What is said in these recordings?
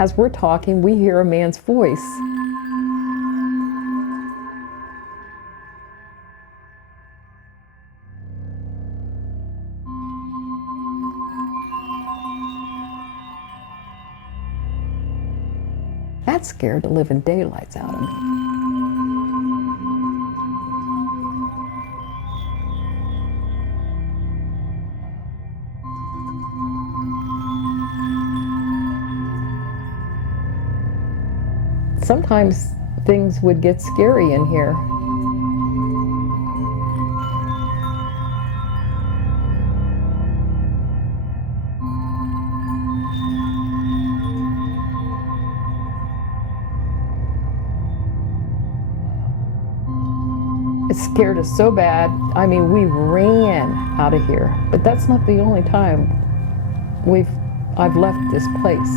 as we're talking, we hear a man's voice. That scared the living daylights out of me. Sometimes things would get scary in here. It scared us so bad. I mean, we ran out of here. But that's not the only time I've left this place.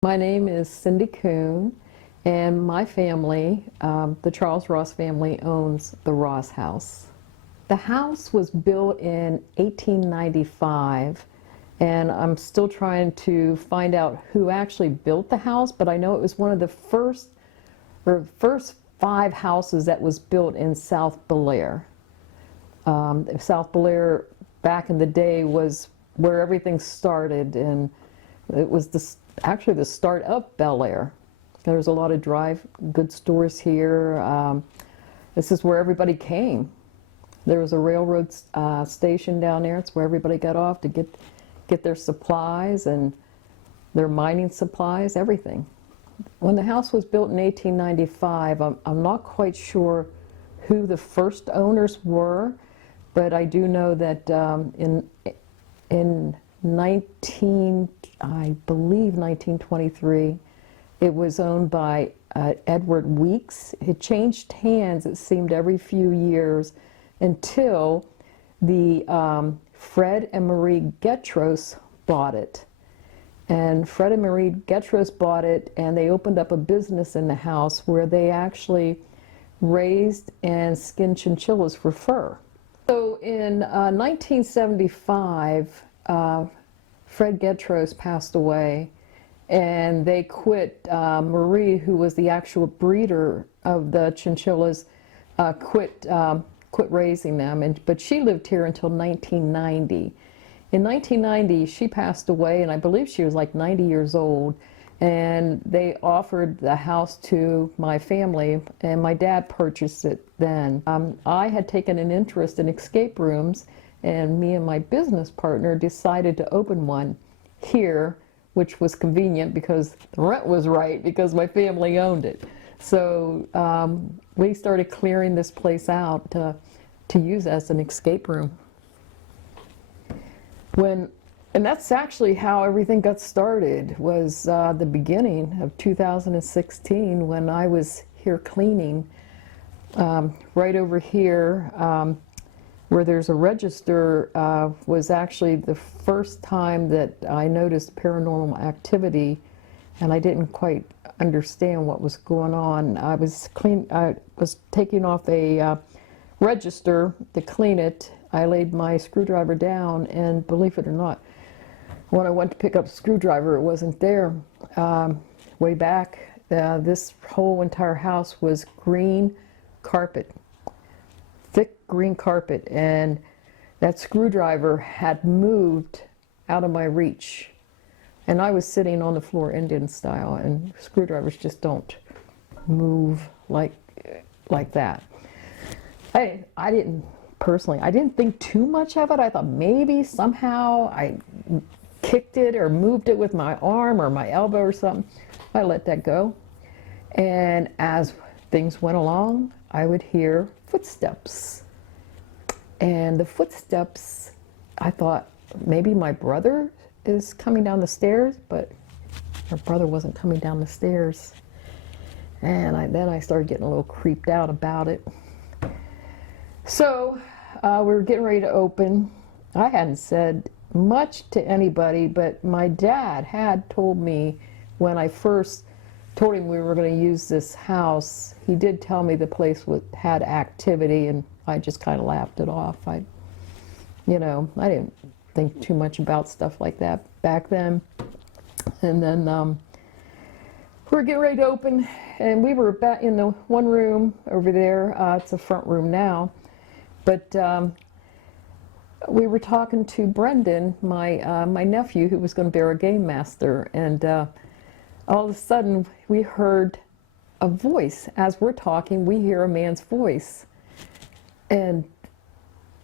My name is Cindy Kuhn, and my family, the Charles Ross family, owns the Ross House. The house was built in 1895, and I'm still trying to find out who actually built the house, but I know it was one of the first 5 houses that was built in South Bellaire. South Bellaire back in the day was where everything started, and it was actually the start of Bellaire. There's a lot of good stores here. This is where everybody came. There was a railroad station down there. It's where everybody got off to get their supplies and their mining supplies, everything. When the house was built in 1895, I'm not quite sure who the first owners were, but I do know that in I believe 1923, it was owned by Edward Weeks. It changed hands, it seemed, every few years until the Fred and Marie Getros bought it. And Fred and Marie Getros bought it, and they opened up a business in the house where they actually raised and skinned chinchillas for fur. So in 1975, Fred Getros passed away, and they quit. Marie, who was the actual breeder of the chinchillas, quit raising them. But she lived here until 1990. In 1990, she passed away, and I believe she was like 90 years old. And they offered the house to my family, and my dad purchased it then. I had taken an interest in escape rooms, and me and my business partner decided to open one here, which was convenient because the rent was right because my family owned it. So we started clearing this place out to use as an escape room. And that's actually how everything got started, was the beginning of 2016 when I was here cleaning. Right over here, where there's a register, was actually the first time that I noticed paranormal activity, and I didn't quite understand what was going on. I was taking off a register to clean it. I laid my screwdriver down, and believe it or not, when I went to pick up a screwdriver, it wasn't there. Way back, this whole entire house was green carpet. Thick green carpet, and that screwdriver had moved out of my reach, and I was sitting on the floor Indian style, and screwdrivers just don't move like that. I didn't think too much of it. I thought maybe somehow I kicked it or moved it with my arm or my elbow or something. I let that go. And as things went along, I would hear footsteps. And the footsteps, I thought maybe my brother is coming down the stairs, but my brother wasn't coming down the stairs. And then I started getting a little creeped out about it. So we were getting ready to open. I hadn't said much to anybody, but my dad had told me when I first told him we were going to use this house, he did tell me the place had activity, and I just kind of laughed it off. I didn't think too much about stuff like that back then. And then we were getting ready to open, and we were back in the one room over there. It's a front room now, but we were talking to Brendan, my nephew, who was going to be our game master, and all of a sudden we heard a voice. As we're talking, we hear a man's voice, and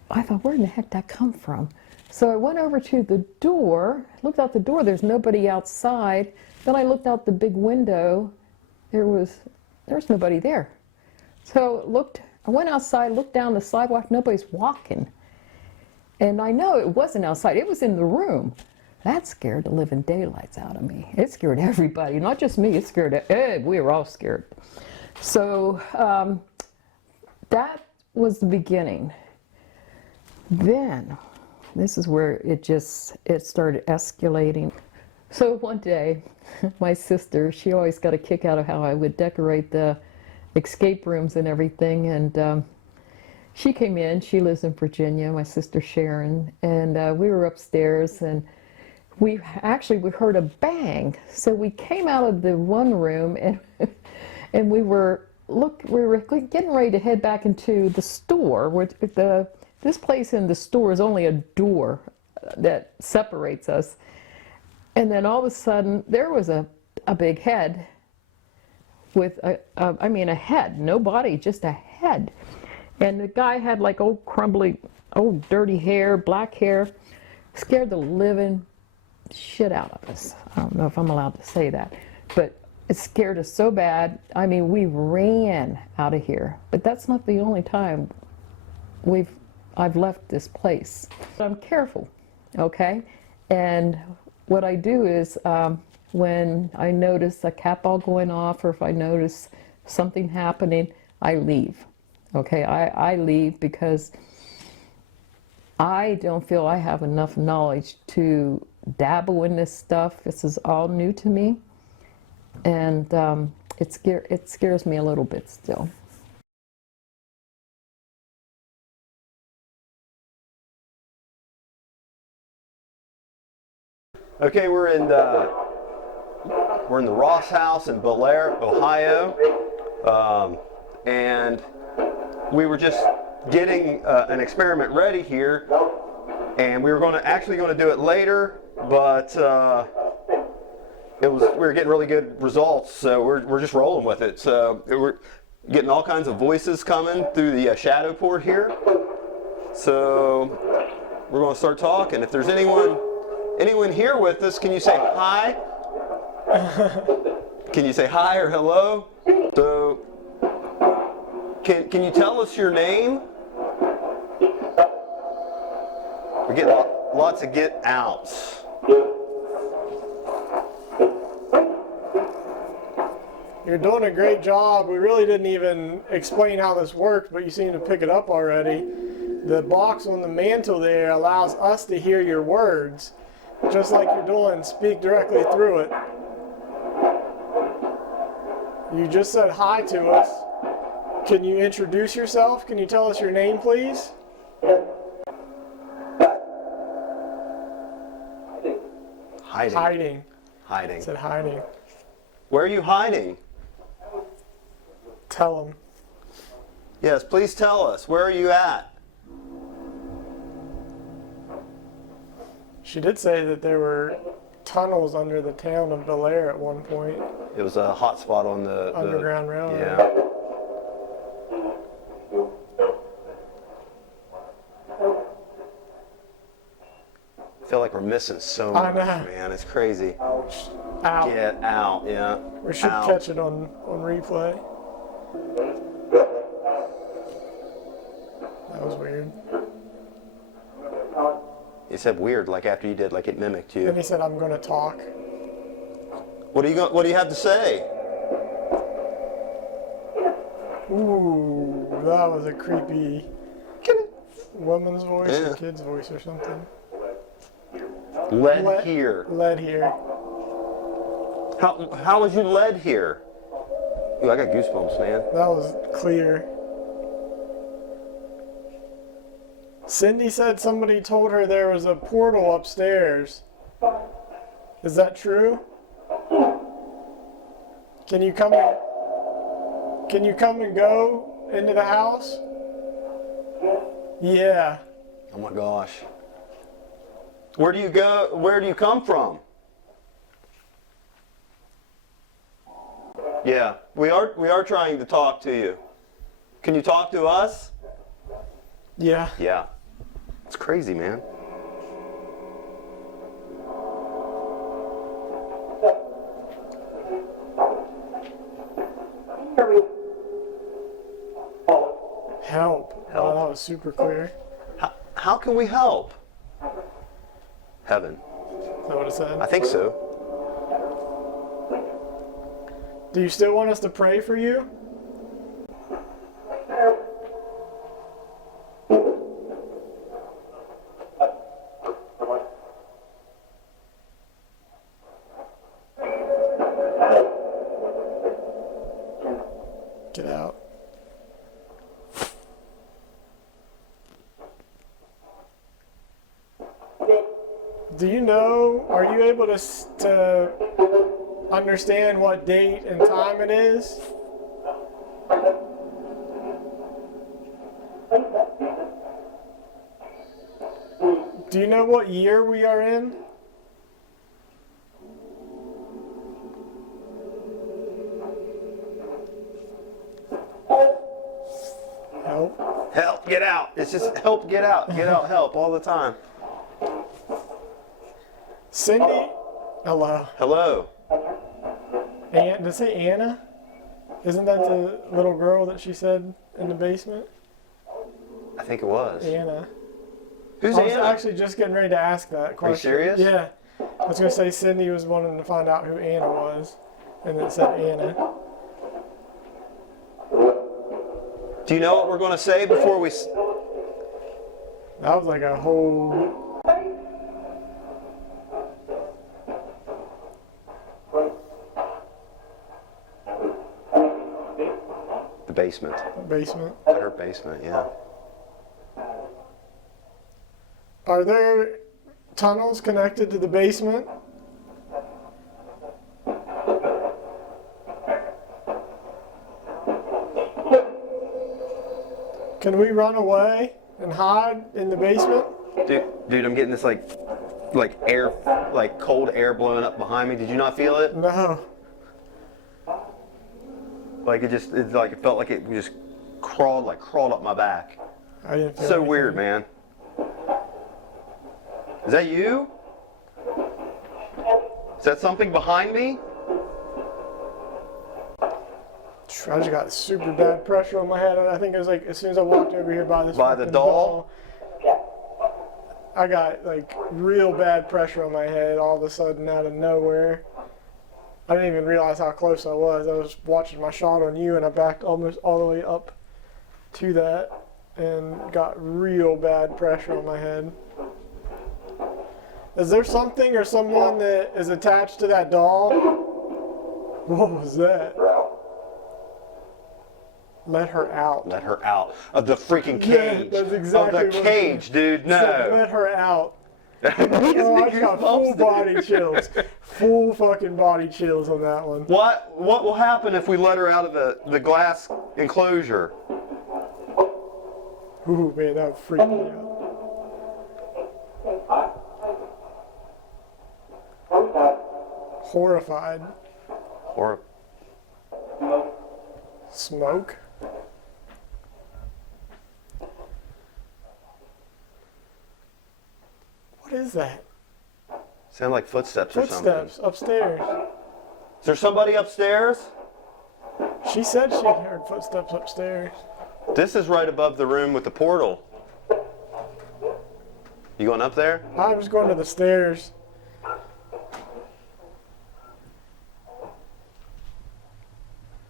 I thought, where in the heck did that come from? So I went over to the door, looked out the door, there's nobody outside. Then I looked out the big window, there was nobody there. So I went outside, looked down the sidewalk, nobody's walking. And I know it wasn't outside, it was in the room. That scared the living daylights out of me. It scared everybody, not just me, it scared, we were all scared. So that was the beginning. Then, this is where it started escalating. So one day, my sister, she always got a kick out of how I would decorate the escape rooms and everything, and she came in. She lives in Virginia, my sister Sharon, and we were upstairs, and we heard a bang. So we came out of the one room, and we were getting ready to head back into the store. This place in the store is only a door that separates us. And then all of a sudden, there was a big head with a head, no body, just a head. And the guy had like old crumbly, old dirty hair, black hair, scared the living shit out of us. I don't know if I'm allowed to say that, but it scared us so bad. I mean, we ran out of here. But that's not the only time I've left this place. I'm careful, okay? And what I do is when I notice a cat ball going off, or if I notice something happening, I leave. Okay, I leave because I don't feel I have enough knowledge to dabble in this stuff. This is all new to me, and it scares me a little bit still. Okay, we're in the Ross house in Bellaire, Ohio, and we were just getting an experiment ready here, and we were actually going to do it later, but we were getting really good results, so we're just rolling with it. So we're getting all kinds of voices coming through the shadow port here. So we're going to start talking. If there's anyone here with us, can you say hi? Can you say hi or hello? So, can you tell us your name? We're getting lots of get outs. You're doing a great job. We really didn't even explain how this works, but you seem to pick it up already. The box on the mantle there allows us to hear your words. Just like you're doing, speak directly through it. You just said hi to us. Can you introduce yourself? Can you tell us your name, please? Hiding. I said hiding. Where are you hiding? Tell them. Yes, please tell us. Where are you at? She did say that there were tunnels under the town of Bellaire at one point. It was a hot spot on the Underground Railroad. Yeah. I feel like we're missing so I much, know. man. It's crazy. Out. Get out, yeah. We should Out. catch it on replay. That was weird. He said weird, like after you did, like it mimicked Then you. he said, I'm going to talk. What do you have to say? Ooh, that was a creepy woman's voice Yeah. or kid's voice or something. Led here. Led here. How was you led here? Ooh, I got goosebumps, man. That was clear. Cindy said somebody told her there was a portal upstairs. Is that true? Can you come and go into the house? Yeah. Oh my gosh. Where do you go? Where do you come from? Yeah, we are trying to talk to you. Can you talk to us? Yeah. Yeah. It's crazy, man. Help. Oh, that was super clear. How can we help? Heaven. Is that what it said? I think so. Do you still want us to pray for you? Get out. Do you know, are you able to understand what date and time it is? Do you know what year we are in? Help. Help, get out. It's just help, get out. Get out, help all the time. Cindy, hello. Hello. Did it say Anna? Isn't that the little girl that she said in the basement? I think it was. Anna. Who's I was Anna? actually just getting ready to ask that question. serious? Yeah. I was going to say Cindy was wanting to find out who Anna was, and it said Anna. Do you know what we're going to say before we... That was like a whole... The basement. basement. Her basement, yeah. Are there tunnels connected to the basement? Can we run away and hide in the basement? Dude, I'm getting this like air, like cold air blowing up behind me. Did you not feel it? No. Like it felt like it just crawled up my back. I didn't feel So anything. weird, man. Is that you? Is that something behind me? I just got super bad pressure on my head, and I think it was like as soon as I walked over here by this By the fucking doll? I got like real bad pressure on my head all of a sudden out of nowhere. I didn't even realize how close I was. I was watching my shot on you, and I backed almost all the way up to that and got real bad pressure on my head. Is there something or someone that is attached to that doll? What was that? Let her out. Let her out of the freaking Yeah, cage. that's exactly of the what it cage, dude. Said, No. let her out. Gives Oh, me I just got full goosebumps, body dude. chills. Full fucking body chills on that one. What will happen if we let her out of the glass enclosure? Ooh, man, that would freak me out. Horrified. Or Smoke? What is that? Sound like footsteps or something. Footsteps upstairs. Is there somebody upstairs? She said she heard footsteps upstairs. This is right above the room with the portal. You going up there? I'm just going to the stairs.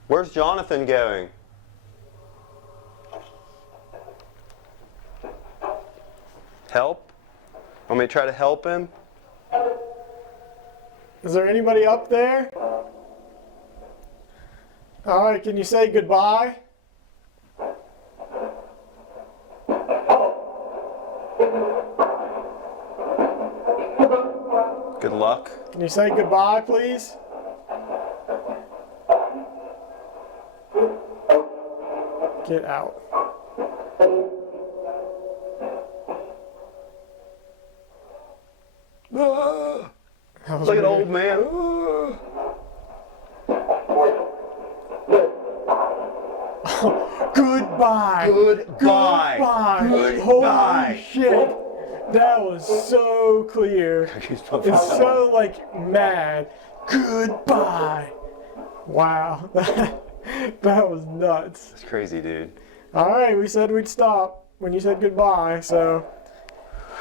Where's Jonathan going? Help? Want me to try to help him? Is there anybody up there? All right, can you say goodbye? Good luck. Can you say goodbye, please? Get out. Ah, That was look at weird. old man. Ah. Goodbye. Goodbye. Goodbye. Goodbye. Holy shit. That was so clear. It's so like mad. Goodbye. Wow. That was nuts. That's crazy, dude. All right, we said we'd stop when you said goodbye, so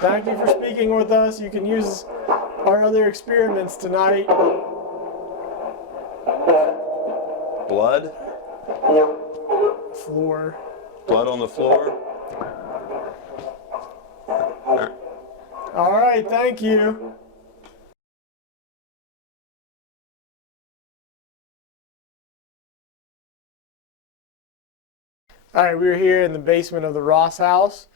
thank you for speaking with us. You can use our other experiments tonight. Blood? Floor. Blood on the floor? All right, thank you. All right, we're here in the basement of the Ross house.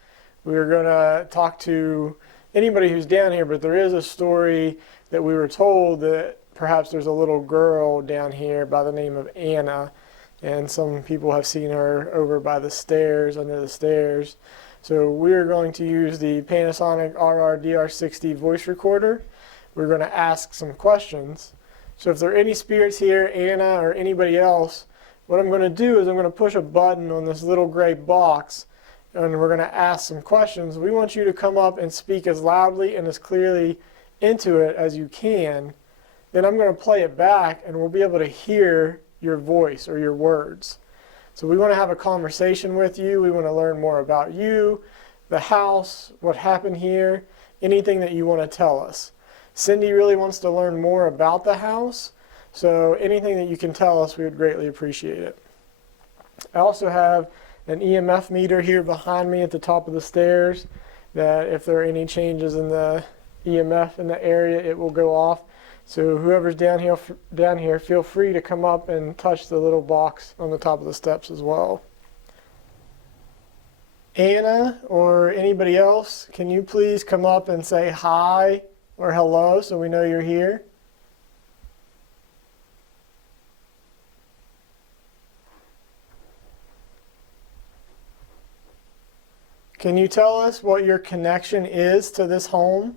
We were going to talk to anybody who's down here, but there is a story that we were told that perhaps there's a little girl down here by the name of Anna, and some people have seen her over by the stairs, under the stairs. So we're going to use the Panasonic RR-DR60 voice recorder. We're going to ask some questions. So if there are any spirits here, Anna or anybody else, what I'm going to do is I'm going to push a button on this little gray box, and we're going to ask some questions. We want you to come up and speak as loudly and as clearly into it as you can. Then I'm going to play it back, and we'll be able to hear your voice or your words. So we want to have a conversation with you. We want to learn more about you, the house, what happened here, anything that you want to tell us. Cindy really wants to learn more about the house. So anything that you can tell us, we would greatly appreciate it. I also have an EMF meter here behind me at the top of the stairs that if there are any changes in the EMF in the area, it will go off. So whoever's down here, feel free to come up and touch the little box on the top of the steps as well. Anna or anybody else, can you please come up and say hi or hello so we know you're here? Can you tell us what your connection is to this home?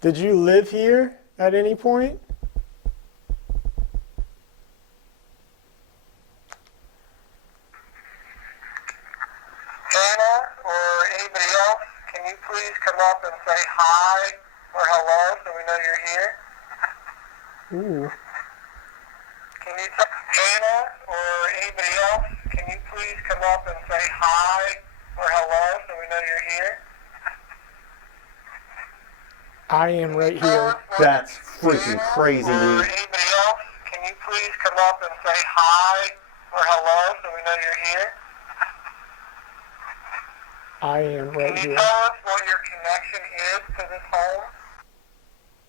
Did you live here at any point? Anna or anybody else, can you please come up and say hi or hello so we know you're here? Ooh. Can you Anna or anybody else, can you please come up and say hi or hello so we know you're here? I am right here. That's freaking crazy, Or dude. anybody else, can you please come up and say hi or hello so we know you're here? I am right Can you here. tell us what your connection is to this home?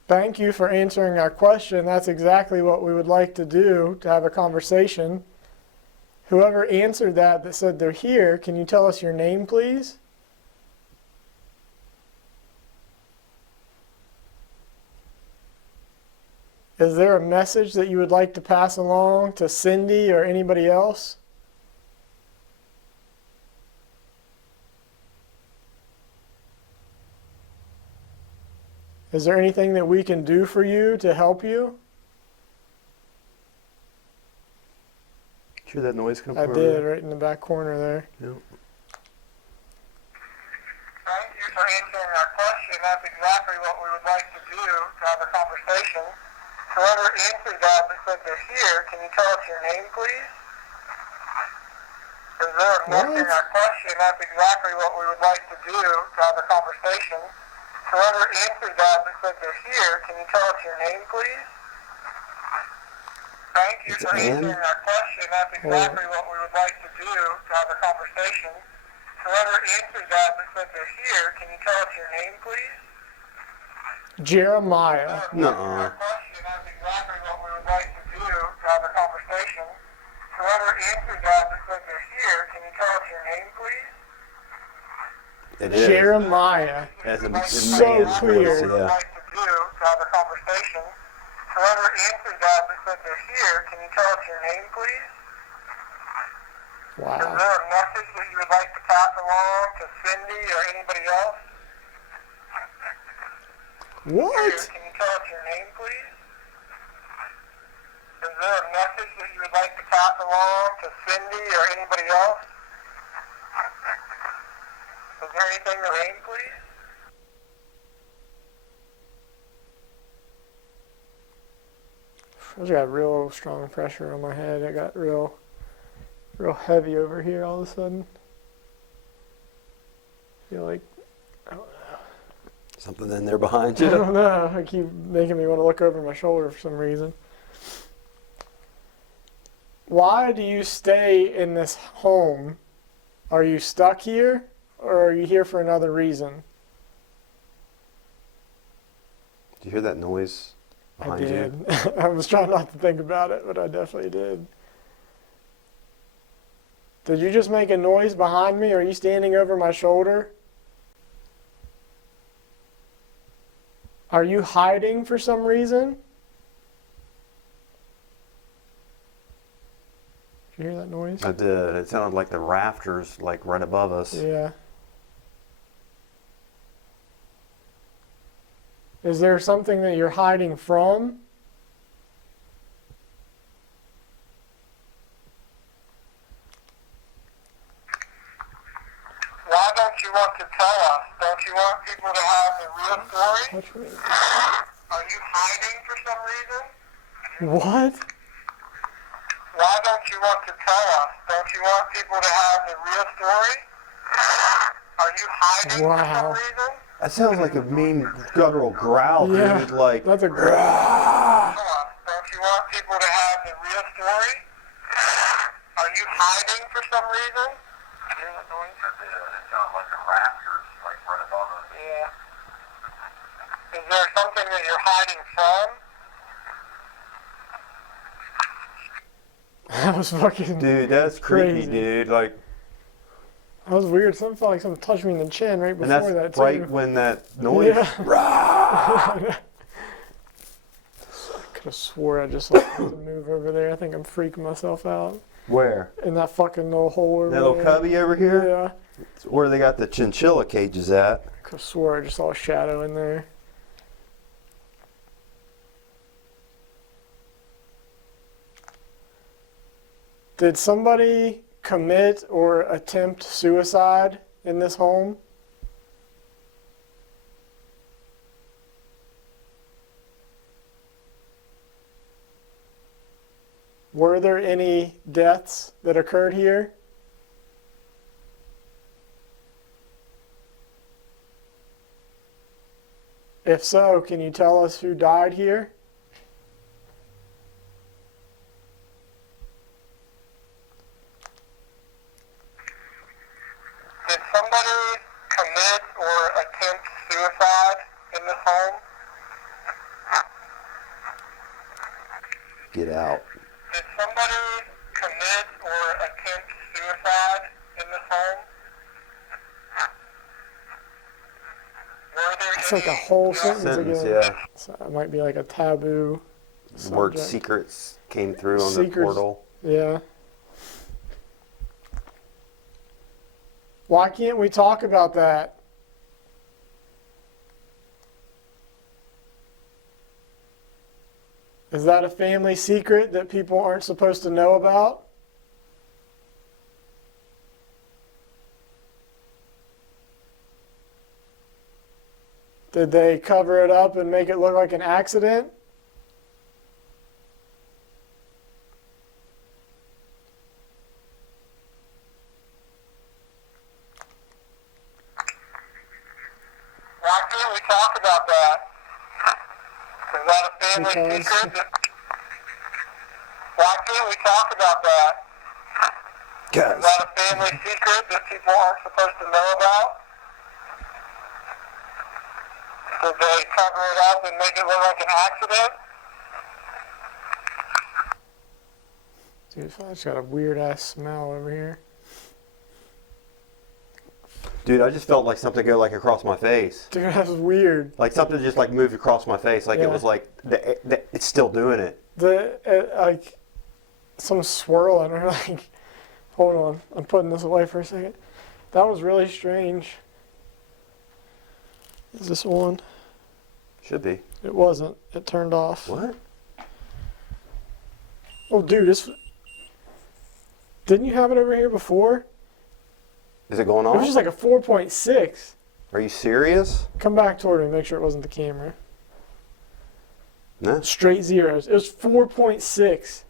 Thank you for answering our question. That's exactly what we would like to do, to have a conversation. Whoever answered that said they're here, can you tell us your name, please? Is there a message that you would like to pass along to Cindy or anybody else? Is there anything that we can do for you to help you? Did you hear that noise come I from did, over right in the back corner there. there? Yep. answering our question, that's exactly what we would like to do to have a conversation. Whoever answered that but said they're here, can you tell us your name, please? Is there a answering our question? That's exactly what we would like to do to have a conversation. Whoever answered that but said they're here, can you tell us your name, please? Thank you for answering our question. That's exactly what we would like to do to have a conversation. Whoever answered that but said they're here, can you tell us your name, please? Jeremiah. Nuh-uh. That's exactly what we would like to do to have a conversation. Whoever answered that but said they're here, can you tell us your name, please? It is. Jeremiah. As a So man's clear. voice, What we would yeah. like to do to have a conversation. Whoever answered that but said they're here, can you tell us your name, please? Is Wow. there a message that you would like to pass along to Cindy or anybody else? What? Can you tell us your name, please? Is there a message that you would like to pass along to Cindy or anybody else? Is there anything to name, please? I just got real strong pressure on my head. It got real heavy over here all of a sudden. I feel like, Something in there behind I you. don't know, I keep making me want to look over my shoulder for some reason. Why do you stay in this home? Are you stuck here, or are you here for another reason? Do you hear that noise I behind you? did. I was trying not to think about it, but I definitely did. Did you just make a noise behind me? Are you standing over my shoulder? Are you hiding for some reason? Did you hear that noise? I did. It sounded like the rafters, like right above us. Yeah. Is there something that you're hiding from? Why don't you want to tell us? Don't you want people to have the real story? Touch me. Are you hiding for some reason? What? Why don't you want to tell us? Don't you want people to have the real story? Are you hiding for some Wow. reason? That sounds like a mean guttural growl, Yeah. dude. Like, That's a great. Tell us. Don't you want people to have the real story? Are you hiding for some reason? Hear the noise? It sounds like the rafters, like right above us. Yeah. Is there something that you're hiding from? That was fucking. dude, that's creepy, Crazy. dude. Like, That was weird. Something felt like something touched me in the chin right and before that's that too. right when that noise. Yeah. I could have swore I just like had to move over there. I think I'm freaking myself out Where? in that fucking little hole over That little there. cubby over here? Yeah. It's where they got the chinchilla cages at. I could have swore I just saw a shadow in there. Did somebody commit or attempt suicide in this home? Were there any deaths that occurred here? If so, can you tell us who died here? Did somebody commit or attempt suicide in this home? Get out. Did somebody commit or attempt suicide in this home? Were there It's like a any whole deaths? sentence again. Yeah. So it might be like a taboo The word subject. secrets came through on the Secrets. portal. Yeah. Why can't we talk about that? Is that a family secret that people aren't supposed to know about? Did they cover it up and make it look like an accident? Why can't we talk about that? Is that a family Because- secret? Why can't we talk about that? Is Guys, that a family secret that people aren't supposed to know about? Did they cover it up and make it look like an accident? Dude, it's got a weird ass smell over here. dude, I just felt like something go like across my face. Dude, that's weird. Like something just like moved across my face. Like Yeah. it was like it's still doing it. Like some swirling or like, hold on, I'm putting this away for a second. That was really strange. Is this on? Should be. It wasn't. It turned off. What? Oh, dude, this. Didn't you have it over here before? Is it going It was on? just like a 4.6. Are you serious? Come back toward me, make sure it wasn't the camera. No. Straight zeros. It was 4.6.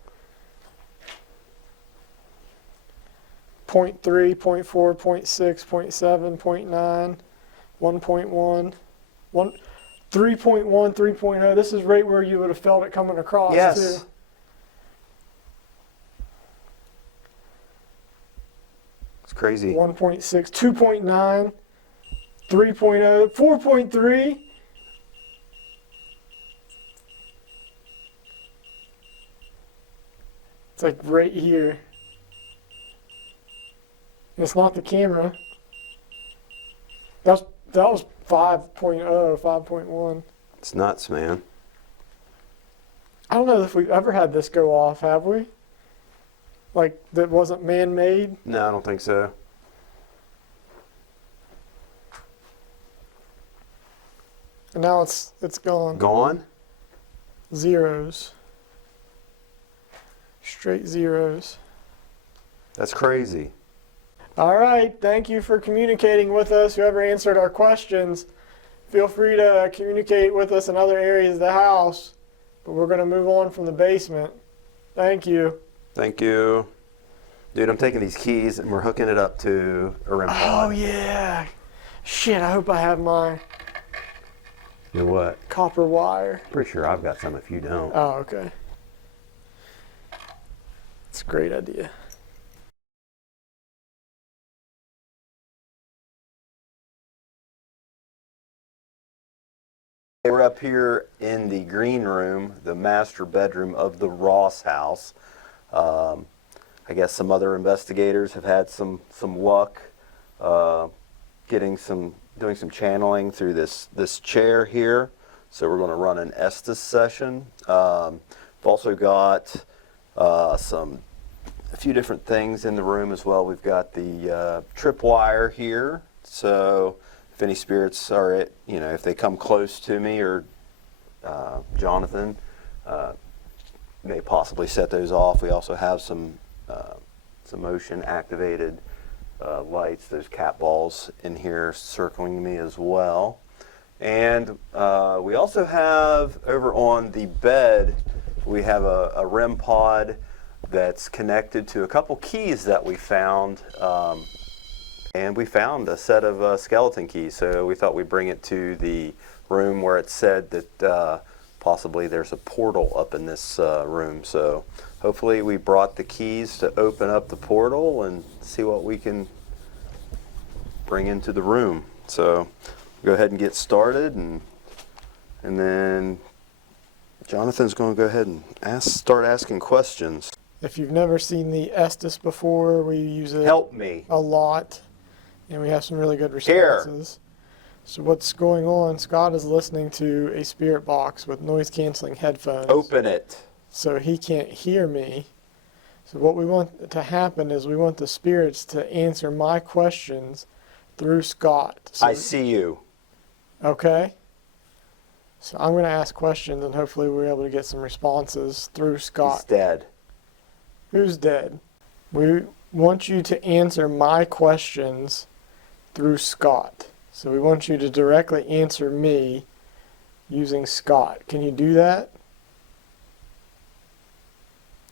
0.3, 0.4, 0.6, 0.7, 0.9, 1.1, 3.1, 3.0. This is right where you would have felt it coming across, Yes. too. It's crazy. 1.6, 2.9, 3.0, 4.3. It's like right here. It's not the camera. That was 5.0, 5.1. It's nuts, man. I don't know if we've ever had this go off, have we? Like, that wasn't man-made? No, I don't think so. And now it's gone. Gone? Zeros. Straight zeros. That's crazy. All right, thank you for communicating with us. Whoever answered our questions, feel free to communicate with us in other areas of the house. But we're going to move on from the basement. Thank you. Thank you. Dude, I'm taking these keys and we're hooking it up to a REM Oh, pod. yeah. Shit, I hope I have my You know what? copper wire. Pretty sure I've got some if you don't. Oh, okay. It's a great idea. We're up here in the green room, the master bedroom of the Ross house. I guess some other investigators have had some luck doing some channeling through this chair here. So we're going to run an Estes session. We've also got a few different things in the room as well. We've got the tripwire here. So if any spirits are, if they come close to me or Jonathan, may possibly set those off. We also have some motion activated lights, those cat balls in here circling me as well. And we also have over on the bed, we have a REM pod that's connected to a couple keys that we found. And we found a set of skeleton keys, so we thought we'd bring it to the room where it said that possibly there's a portal up in this room. So hopefully we brought the keys to open up the portal and see what we can bring into the room. So go ahead and get started, and then Jonathan's going to go ahead and start asking questions. If you've never seen the Estes before, we use it Help me. a lot, and we have some really good Here. responses. So what's going on? Scott is listening to a spirit box with noise-canceling headphones. Open it. So he can't hear me. So what we want to happen is we want the spirits to answer my questions through Scott. So, I see you. okay? So I'm going to ask questions, and hopefully we're able to get some responses through He's Scott. dead. Who's dead? We want you to answer my questions through Scott. So we want you to directly answer me using Scott. Can you do that?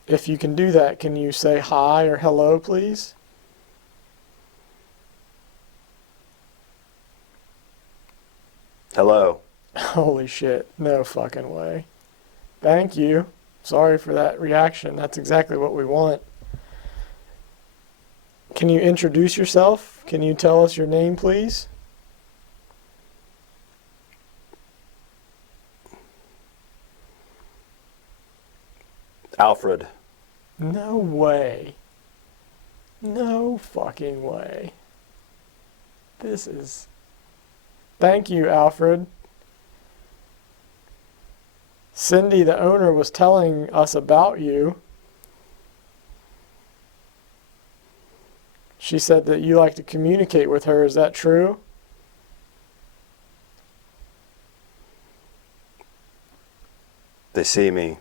If you can do that, can you say hi or hello, please? Hello. Holy shit. No fucking way. Thank you. Sorry for that reaction. That's exactly what we want. Can you introduce yourself? Can you tell us your name, please? Alfred. No way. No fucking way. This is... Thank you, Alfred. Cindy, the owner, was telling us about you. She said that you like to communicate with her. Is that true? They see me.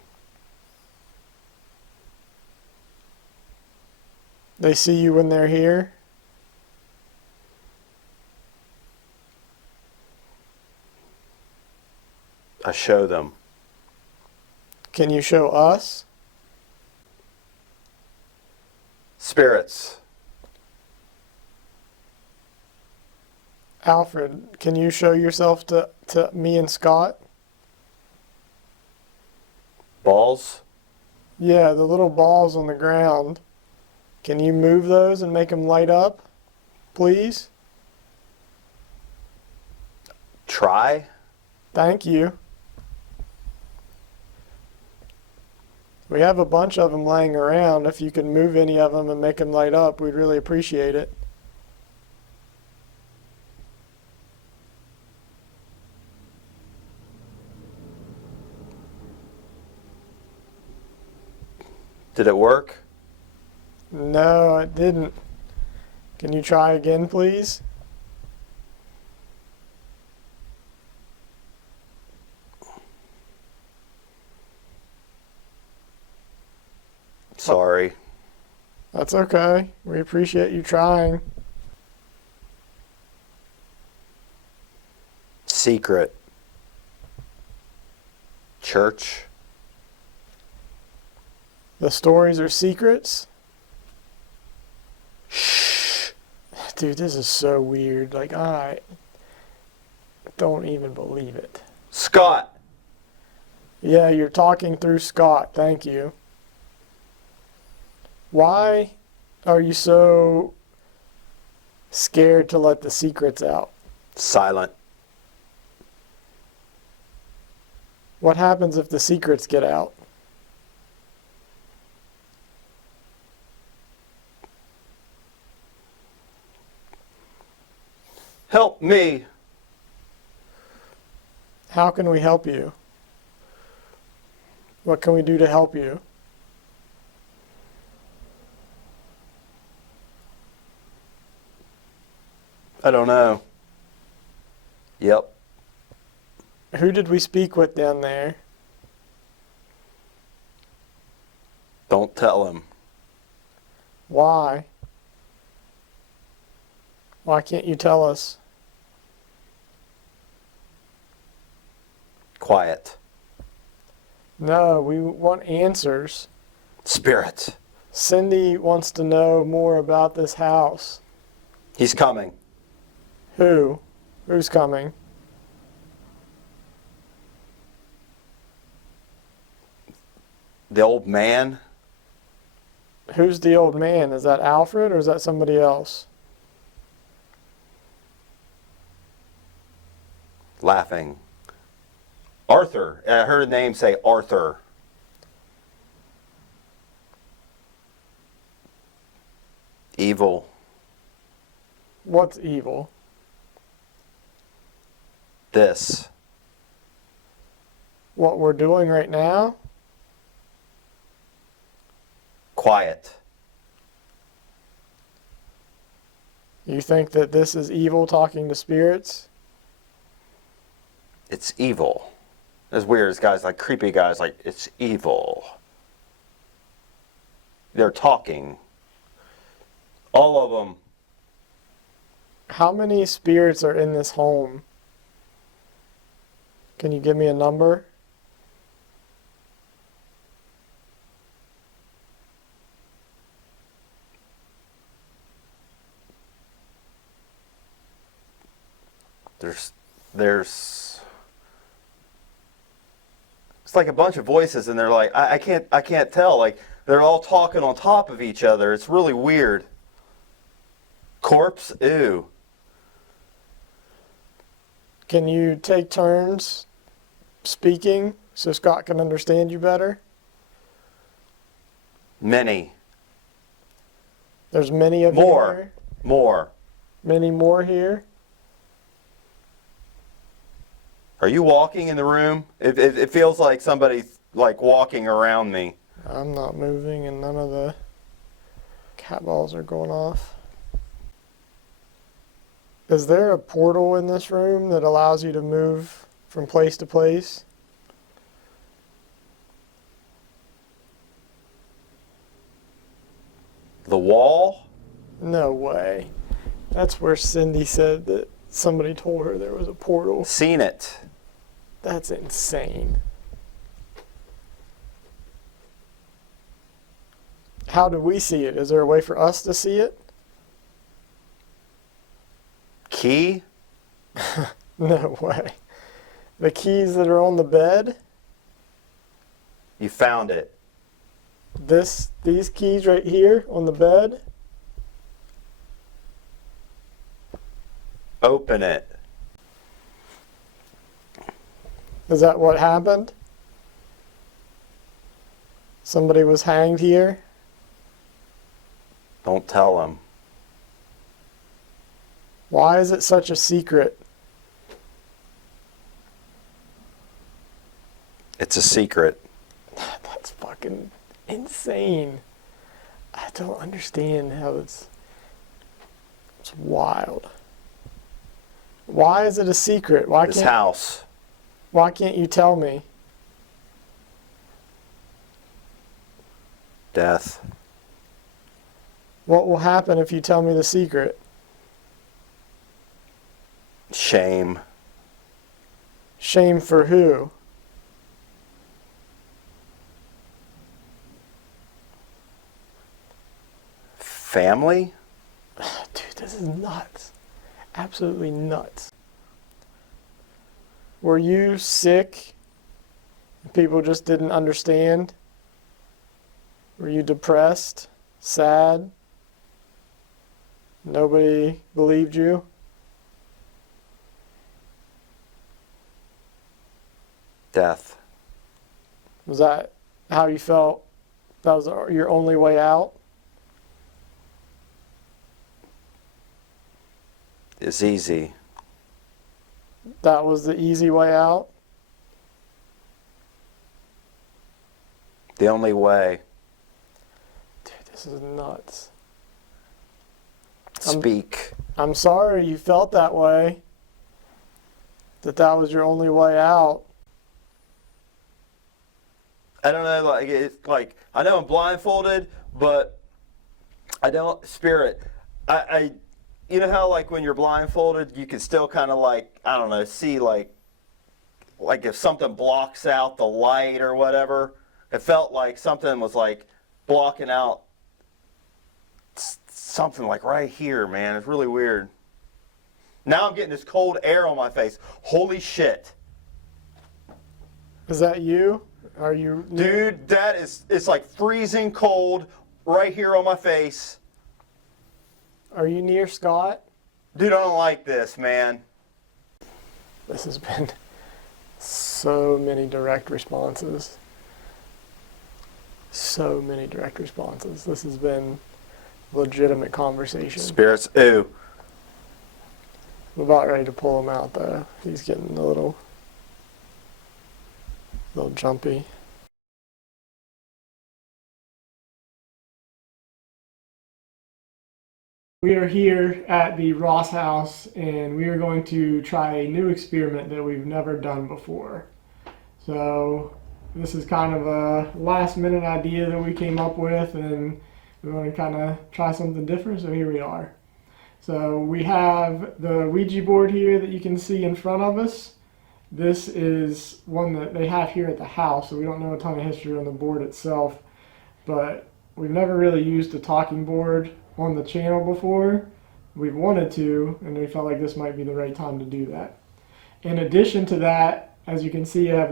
They see you when they're here? I show them. Can you show us? Spirits. Alfred, can you show yourself to me and Scott? Balls. Yeah, the little balls on the ground. Can you move those and make them light up, please? Try. Thank you. We have a bunch of them laying around. If you can move any of them and make them light up, we'd really appreciate it. Did it work? No, it didn't. Can you try again, please? Sorry. That's okay. We appreciate you trying. Secret. Church. The stories are secrets? Shh. Dude, this is so weird. Like, I don't even believe it. Scott. Yeah, you're talking through Scott. Thank you. Why are you so scared to let the secrets out? Silent. What happens if the secrets get out? Help me. How can we help you? What can we do to help you? I don't know. Yep. Who did we speak with down there? Don't tell him. Why? Why can't you tell us? Quiet. No, we want answers. Spirit. Cindy wants to know more about this house. He's coming. Who? Who's coming? The old man. Who's the old man? Is that Alfred or is that somebody else? Laughing. Arthur. I heard a name say Arthur. Evil. What's evil? This. What we're doing right now? Quiet. You think that this is evil talking to spirits? It's evil. As weird as guys, like creepy guys, like, it's evil. They're talking. All of them. How many spirits are in this home? Can you give me a number? There's it's like a bunch of voices, and they're like, I can't tell. Like, they're all talking on top of each other. It's really weird. Corpse? Ew. Can you take turns speaking so Scott can understand you better? Many. There's many of you More. here? More. Many more here? Are you walking in the room? It feels like somebody's like walking around me. I'm not moving and none of the cat balls are going off. Is there a portal in this room that allows you to move from place to place? The wall? No way. That's where Cindy said that somebody told her there was a portal. Seen it. That's insane. How do we see it? Is there a way for us to see it? Key? No way. The keys that are on the bed? You found it. These keys right here on the bed? Open it. Is that what happened? Somebody was hanged here? Don't tell them. Why is it such a secret? It's a secret. That's fucking insane. I don't understand how it's wild. Why is it a secret? This house. Why can't you tell me? Death. What will happen if you tell me the secret? Shame. Shame for who? Family? Dude, this is nuts. Absolutely nuts. Were you sick? People just didn't understand? Were you depressed? Sad? Nobody believed you? Death. Was that how you felt? That was your only way out? It's easy. That was the easy way out? The only way. Dude, this is nuts. Speak. I'm sorry you felt that way. That was your only way out. I don't know, like, it's like, I know I'm blindfolded, but I don't, spirit, I you know how, like, when you're blindfolded, you can still kind of, like, I don't know, see, like if something blocks out the light or whatever. It felt like something was, like, blocking out something, like, right here, man. It's really weird. Now I'm getting this cold air on my face. Holy shit. Is that you? Are you... Dude, it's like freezing cold right here on my face. Are you near Scott? Dude, I don't like this, man. This has been so many direct responses. So many direct responses. This has been legitimate conversation. Spirits, ooh. I'm about ready to pull him out though. He's getting a little jumpy. We are here at the Ross house and we are going to try a new experiment that we've never done before. So this is kind of a last minute idea that we came up with and we want to kind of try something different, so here we are. So we have the Ouija board here that you can see in front of us. This is one that they have here at the house, so we don't know a ton of history on the board itself, but we've never really used a talking board on the channel before. We've wanted to, and we felt like this might be the right time to do that. In addition to that, as you can see, I have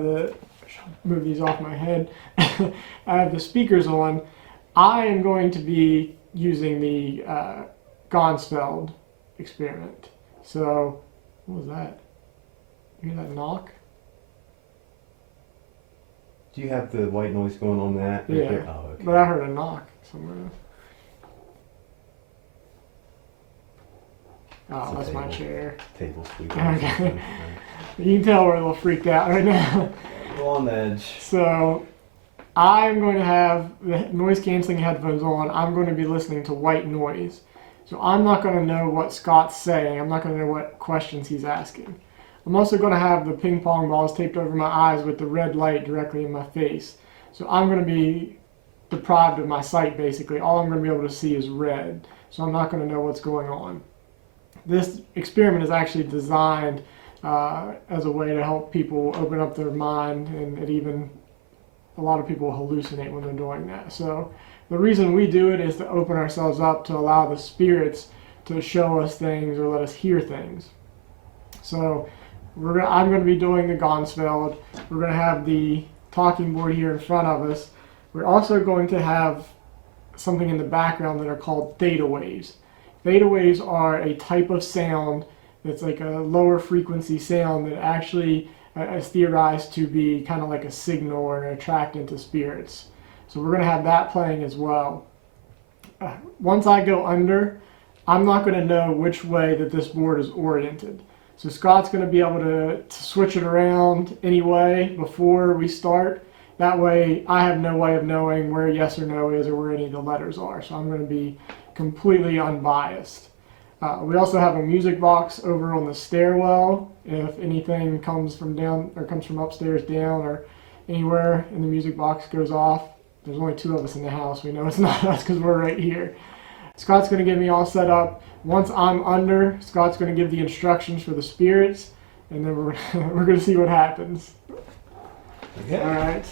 move these off my head. I have the speakers on. I am going to be using the Gonsfeld experiment. So, what was that? You hear that knock? Do you have the white noise going on that? Yeah. There? Oh, okay. But I heard a knock somewhere. Oh, It's a that's my table. chair. Table squeaking. Okay. You can tell we're a little freaked out right now. We're on edge. So, I'm going to have the noise canceling headphones on. I'm going to be listening to white noise. So I'm not going to know what Scott's saying. I'm not going to know what questions he's asking. I'm also going to have the ping pong balls taped over my eyes with the red light directly in my face. So I'm going to be deprived of my sight, basically. All I'm going to be able to see is red. So I'm not going to know what's going on. This experiment is actually designed as a way to help people open up their mind, and a lot of people hallucinate when they're doing that. So the reason we do it is to open ourselves up to allow the spirits to show us things or let us hear things. So I'm going to be doing the Gonsfeld. We're going to have the talking board here in front of us. We're also going to have something in the background that are called theta waves. Theta waves are a type of sound that's like a lower frequency sound that actually is theorized to be kind of like a signal or an attractant to spirits. So we're going to have that playing as well. Once I go under, I'm not going to know which way that this board is oriented. So Scott's going to be able to switch it around anyway before we start. That way I have no way of knowing where yes or no is or where any of the letters are. So I'm going to be completely unbiased. We also have a music box over on the stairwell. If anything comes from upstairs down or anywhere and the music box goes off, there's only two of us in the house. We know it's not us because we're right here. Scott's going to get me all set up. Once I'm under, Scott's going to give the instructions for the spirits, and then we're going to see what happens. Okay. All right.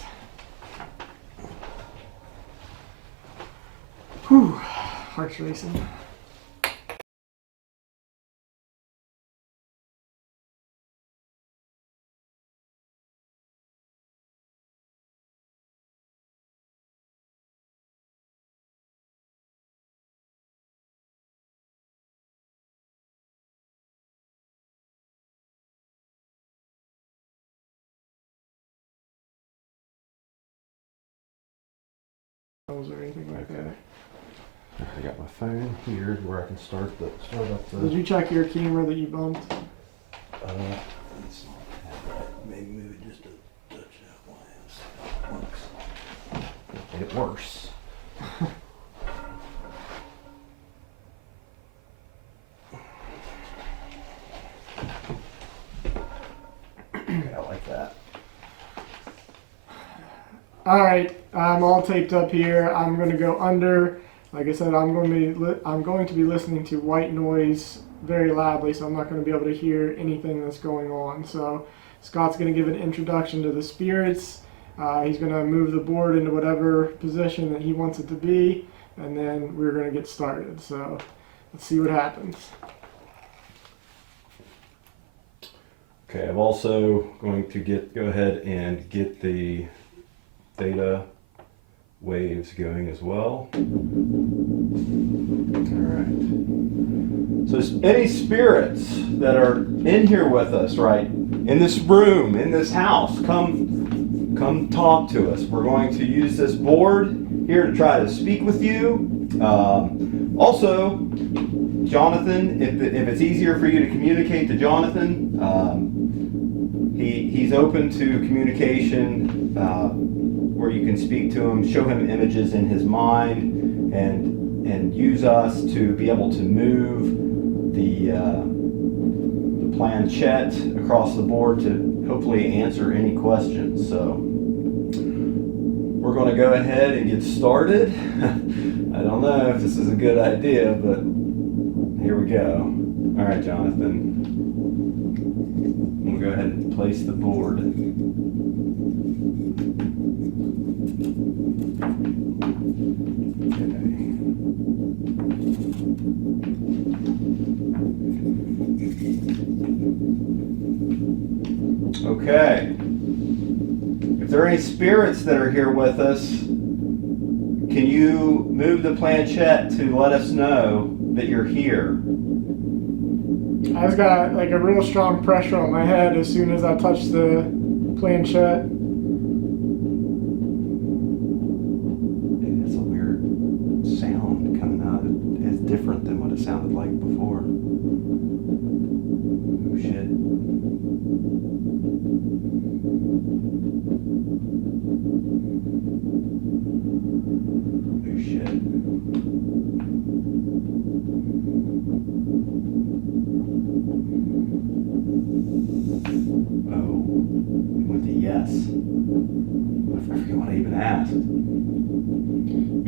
Whew. Heart's racing. Or anything like that. I got my phone here where I can start up the. Did you check your camera that you bumped? It's maybe move it just a touch that way. It works. It worse. Okay, I like that. All right, I'm all taped up here. I'm going to go under. Like I said, I'm going to be listening to white noise very loudly, so I'm not going to be able to hear anything that's going on. So Scott's going to give an introduction to the spirits. He's going to move the board into whatever position that he wants it to be, and then we're going to get started. So let's see what happens. Okay, I'm also going to go ahead and get the theta waves going as well. Alright. So any spirits that are in here with us, right, in this room, in this house, come talk to us. We're going to use this board here to try to speak with you. Also, Jonathan, if it's easier for you to communicate to Jonathan, he's open to communication where you can speak to him, show him images in his mind, and use us to be able to move the planchette across the board to hopefully answer any questions. So we're going to go ahead and get started. I don't know if this is a good idea, but here here we go. All right, Jonathan. We'll go ahead and place the board. Okay. If there are any spirits that are here with us, can you move the planchette to let us know that you're here? I just got like a real strong pressure on my head as soon as I touched the planchette. It's a weird sound coming out. It's different than what it sounded like before. Oh shit. Oh shit. Oh, we went to yes. I forget what I even asked.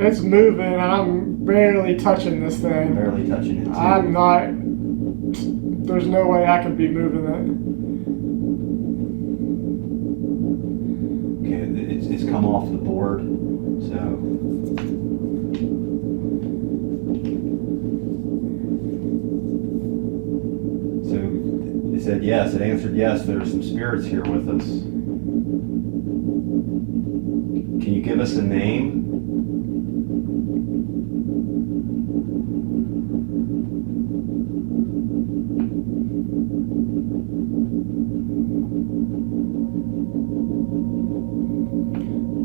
It's moving and I'm barely touching this thing. Barely touching it too. I'm not, there's no way I can be moving Okay, it's come off the board, so. So it said yes, it answered yes, there are some spirits here with us. Can you give us a name?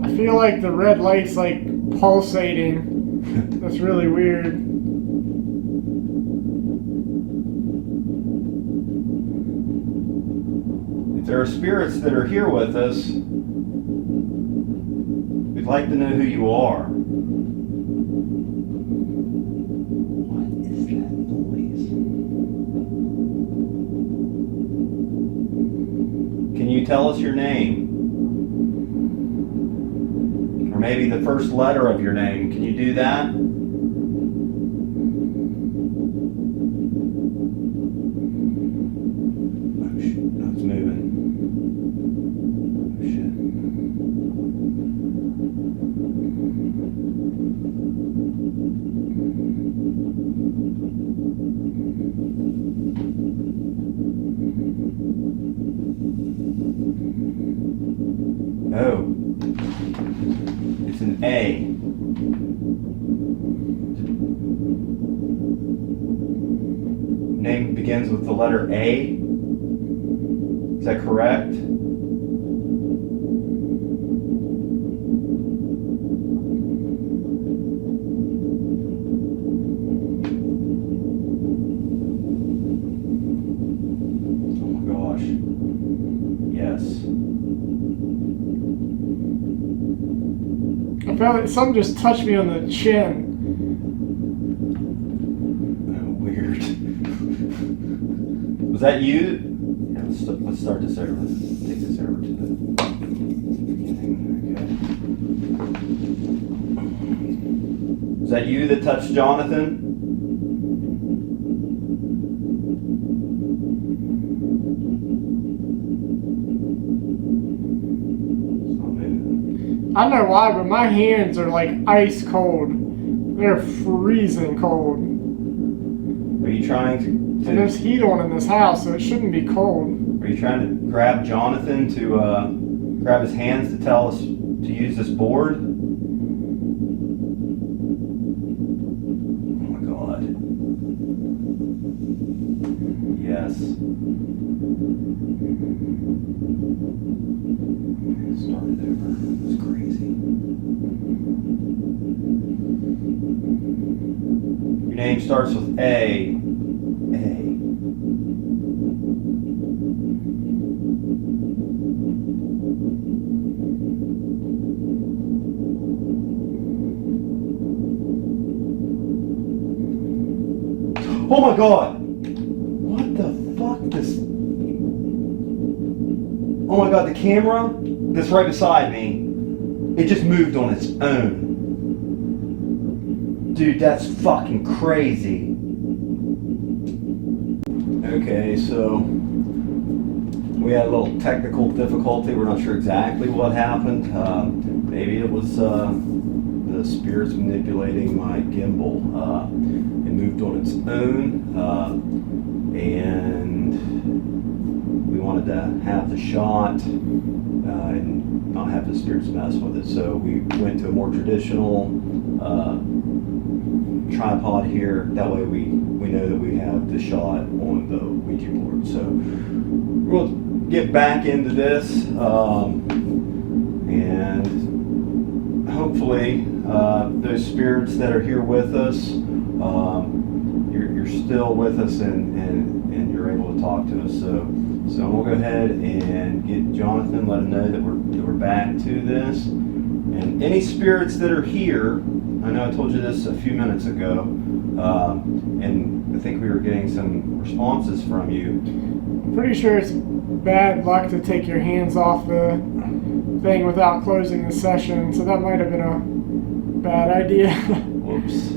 it. I feel like the red light's like pulsating. That's really weird. If there are spirits that are here with us, we'd like to know who you are. What is that noise? Can you tell us your name? Or maybe the first letter of your name. Can you do that? Oh shit, no, it's moving. Oh shit. Oh. It's an A. Name begins with the letter A. Is that correct? Oh my gosh. Yes. I felt like something just touched me on the chin. Oh, weird. Was that you? Yeah, let's start this over. Take this over to the beginning. Okay. Was that you that touched Jonathan? It's not moving. I don't know why, but my hands are like ice cold. They're freezing cold. Are you trying to And there's heat on in this house, so it shouldn't be cold. Are you trying to grab Jonathan to grab his hands to tell us to use this board? Oh my god. Yes. Start it over. It's crazy. Your name starts with A. Oh my god! What the fuck? This. Oh my god, the camera that's right beside me, it just moved on its own. Dude, that's fucking crazy. Okay, so we had a little technical difficulty. We're not sure exactly what happened. Maybe it was the spirits manipulating my gimbal. It moved on its own, and we wanted to have the shot and not have the spirits mess with it. So we went to a more traditional tripod here. That way we know that we have the shot on the Ouija board. So we'll get back into this, and hopefully those spirits that are here with us, you're still with us and you're able to talk to us. So we'll go ahead and get Jonathan, let him know that we're back to this. And any spirits that are here, I know I told you this a few minutes ago, and I think we were getting some responses from you. I'm pretty sure it's bad luck to take your hands off the thing without closing the session, so that might have been a bad idea. Whoops.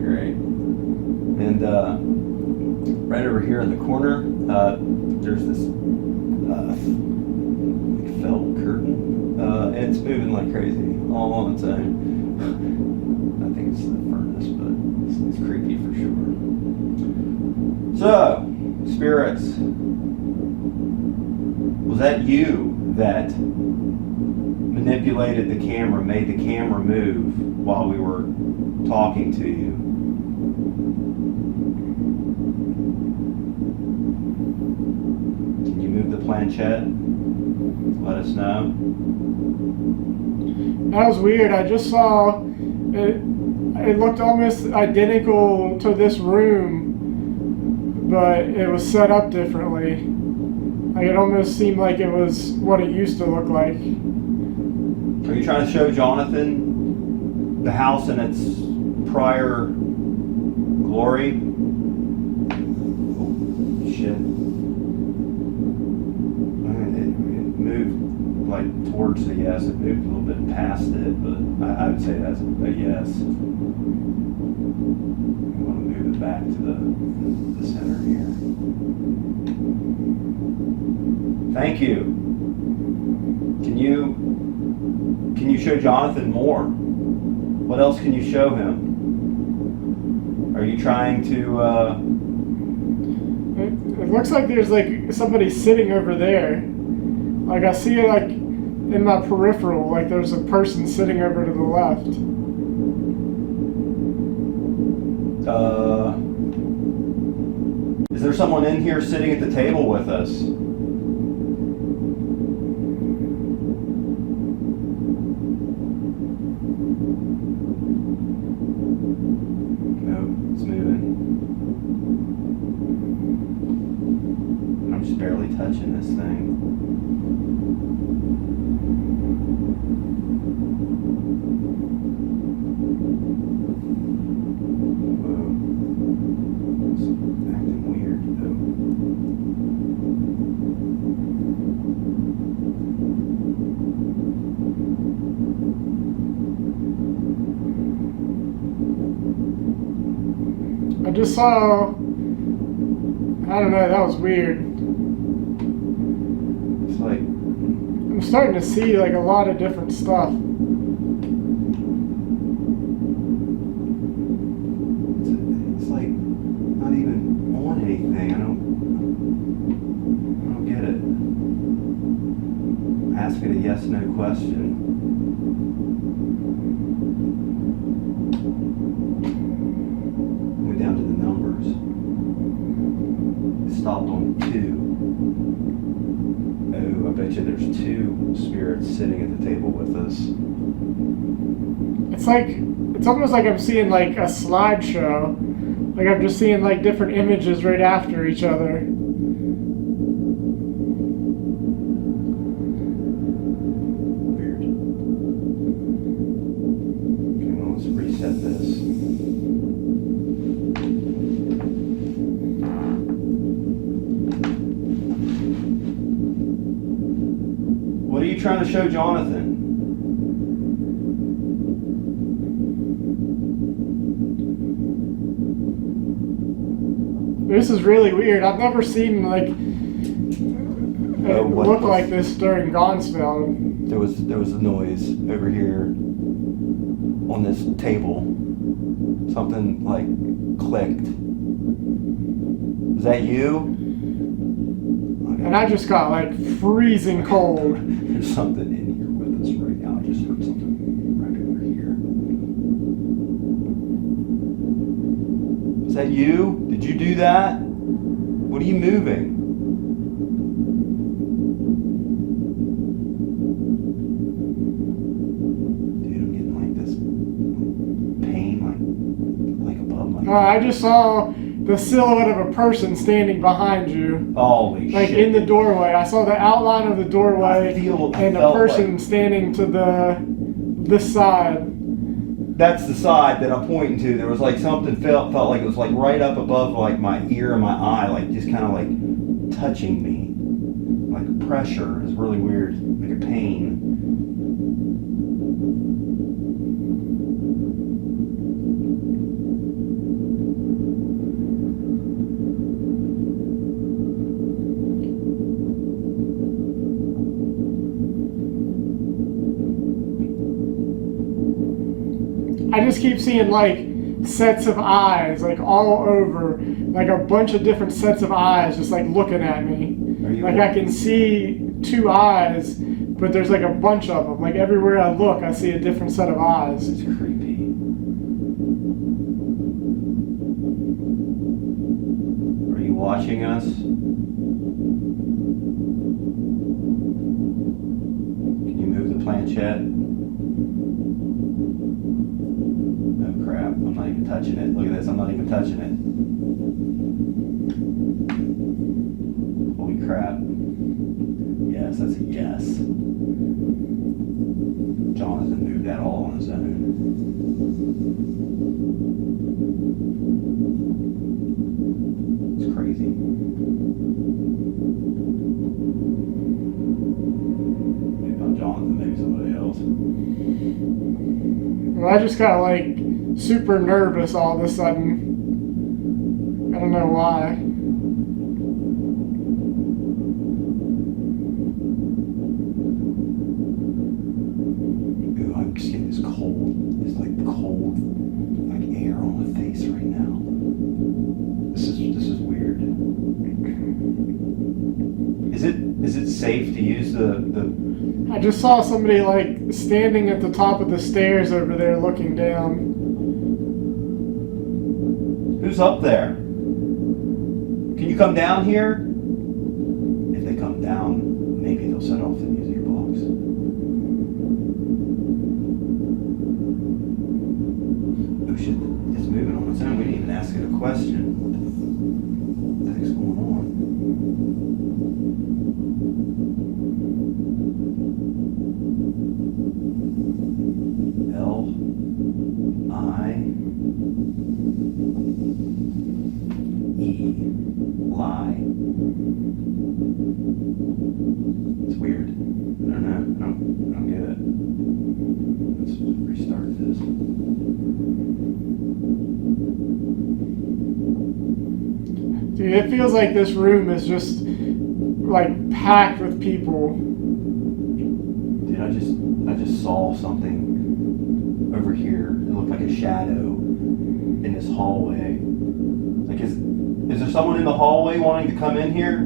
Great. And right over here in the corner, there's this felt curtain, and it's moving like crazy, all on its own. I think it's the furnace, but it's creepy for sure. So, spirits, was that you that manipulated the camera, made the camera move while we were talking to you? Can you move the planchette? Let us know. That was weird. I just saw it. It looked almost identical to this room, but it was set up differently. Like it almost seemed like it was what it used to look like. Are you trying to show Jonathan the house in its prior glory? Oh, shit. It moved like towards the yes. It moved a little bit past it, but I would say that's a yes. We want to move it back to the center here. Thank you. Can you show Jonathan more? What else can you show him? Are you trying to It looks like there's like somebody sitting over there. Like I see it like in my peripheral, like there's a person sitting over to the left. Is there someone in here sitting at the table with us? No, it's moving. I'm just barely touching this thing. I just saw, I don't know, that was weird. It's like, I'm starting to see like a lot of different stuff. it's like not even on anything. I don't get it. Ask it a yes/no question. Down to the numbers. It stopped on 2. Oh, I bet you there's 2 spirits sitting at the table with us. It's almost like I'm seeing like a slideshow. Like I'm just seeing like different images right after each other. Weird. Okay, well, let's reset this. What are you trying to show Jonathan? This is really weird. I've never seen like it what look was- like this during Gauntspell. There was a noise over here on this table. Something like clicked. Is that you? And I just got like freezing cold. There's something in here with us right now. I just heard something right over here. Is that you? Did you do that? What are you moving? Dude, I'm getting like this pain, like above my. I just saw the silhouette of a person standing behind you. Holy Like shit. in the doorway. I saw the outline of the doorway I and a felt person like- standing to this side. That's the side that I'm pointing to. There was like something felt like it was like right up above like my ear and my eye, like just kind of like touching me. Like pressure is really weird, like a pain. I just keep seeing like sets of eyes, like all over, like a bunch of different sets of eyes just like looking at me. Are you Like I can see 2 eyes, but there's like a bunch of them. Like everywhere I look, I see a different set of eyes. It's creepy. Are you watching us? Can you move the planchette? Oh crap, I'm not even touching it. Look at this, I'm not even touching it. Holy crap. Yes, that's a yes. Jonathan moved that all on his own. It's crazy. Maybe not Jonathan, maybe somebody else. Well, I just got like super nervous all of a sudden. I don't know why. Ooh, I'm just getting this cold, this like cold, like air on my face right now. This is weird. Is it safe to use the I just saw somebody like standing at the top of the stairs over there looking down. Who's up there? Can you come down here? If they come down, maybe they'll set off the music box. Oh shit, it's moving on its own. We didn't even ask it a question. What the heck's going on? Lie. It's weird. I don't know. I don't get it. Let's restart this. Dude, it feels like this room is just like packed with people. Dude, I just saw something over here. It looked like a shadow in this hallway. Like is there someone in the hallway wanting to come in here?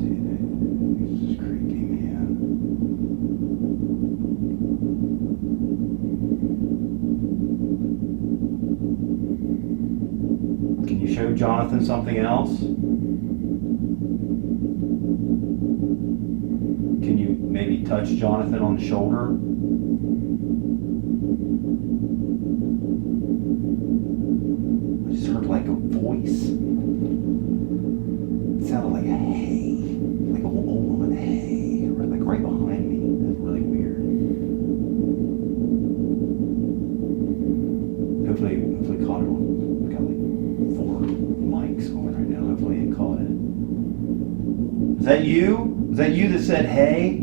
Dude, this is creepy, man. Can you show Jonathan something else? Can you maybe touch Jonathan on the shoulder? I just heard like a voice. It sounded like a hey, like a old woman hey, like right behind me. That's really weird. Hopefully caught it on. We've got like 4 mics going right now. Hopefully it caught it. Is that you? Is that you that said hey?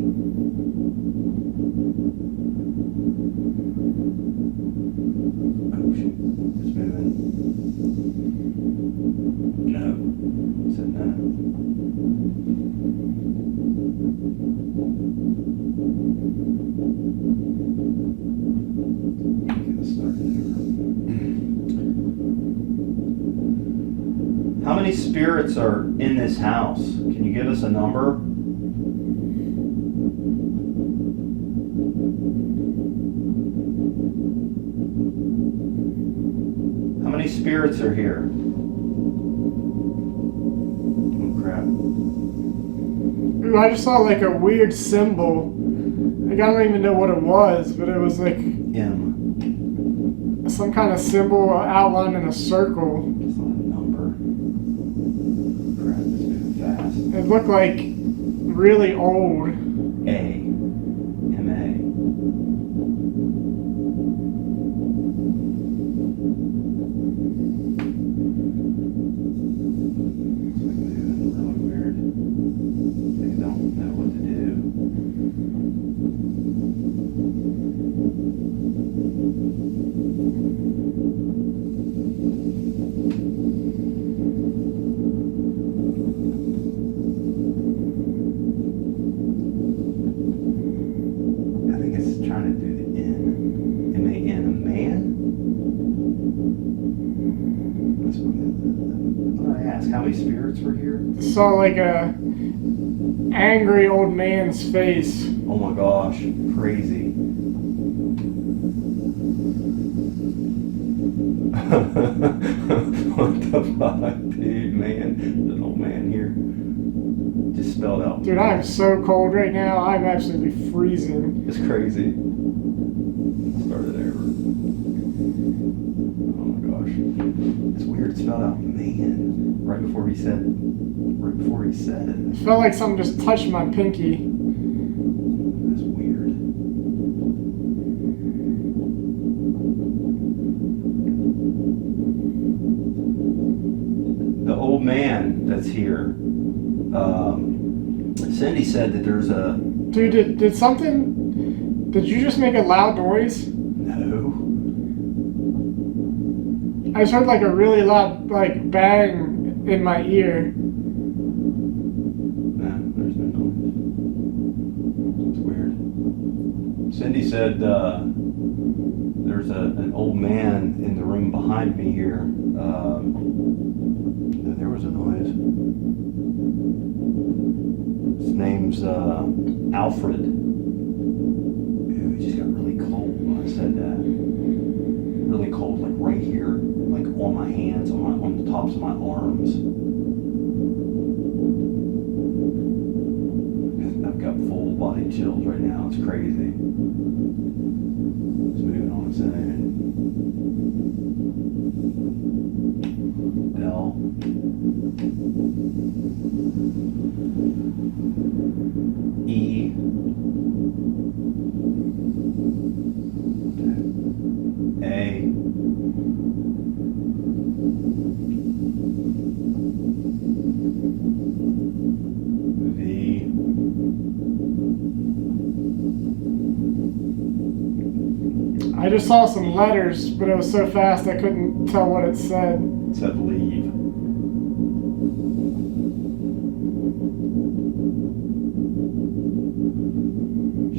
Oh shoot, it's moving. How many spirits are in this house? Can you give us a number? How many spirits are here? Oh crap. Ooh, I just saw like a weird symbol. Like, I don't even know what it was, but it was like M. some kind of symbol outlined in a circle. It's not a number. Crap, it's moving fast. It looked like really old. A. M-A. It's like moving really weird. They don't know what to do. I think it's trying to do the N. M-A-N, a man? That's what did I ask? How many spirits were here? Saw like a angry old man's face. Oh my gosh, crazy. What the fuck, dude, man? There's an old man here. Just spelled out. Dude, I am so cold right now. I'm absolutely freezing. It's crazy. Started over. Oh my gosh. It's weird. It spelled out man right before he said it. It felt like something just touched my pinky. That's weird. The old man that's here. Cindy said that there's a. Dude, did something? Did you just make a loud noise? No. I just heard like a really loud like bang in my ear. No, there's no noise. It's weird. Cindy said there's an old man in the room behind me here. There was a noise. His name's Alfred. Ooh, it just got really cold when I said that. Really cold, like right here, like on my hands, on the tops of my arms. I've got full body chills right now. It's crazy. It's moving on its own. L. E. A. V. I just saw some letters, but it was so fast I couldn't tell what it said. It said leave.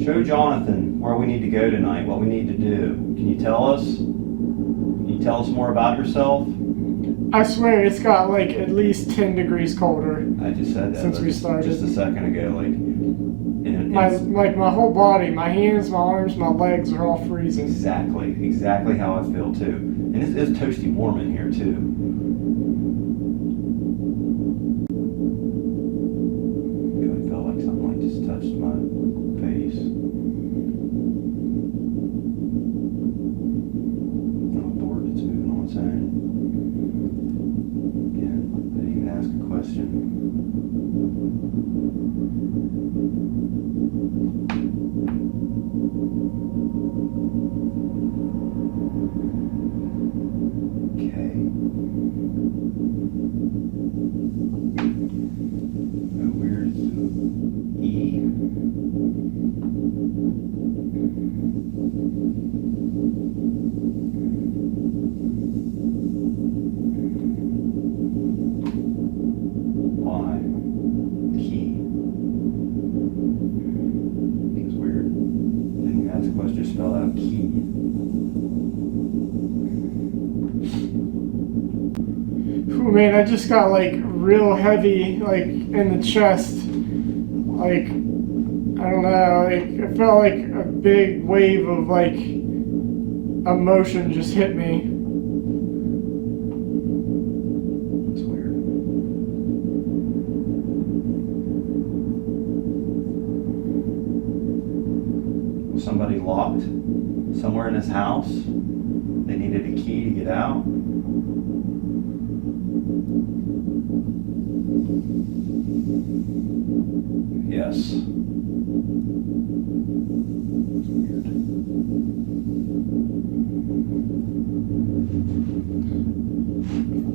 Show Jonathan where we need to go tonight, what we need to do. Can you tell us? Can you tell us more about yourself? I swear it's got like at least 10 degrees colder. I just said that Since we started. just a second ago. My whole body, my hands, my arms, my legs are all freezing. Exactly how I feel too. And it's toasty warm in here too. It felt like something like just touched my face. I'm bored. It's moving on its own. Again, I didn't even ask a question. Okay. man, I just got like real heavy, like in the chest. Like, I don't know, like it felt like a big wave of like emotion just hit me. It's weird. Was somebody locked somewhere in this house? They needed a key to get out? Yes. It's weird.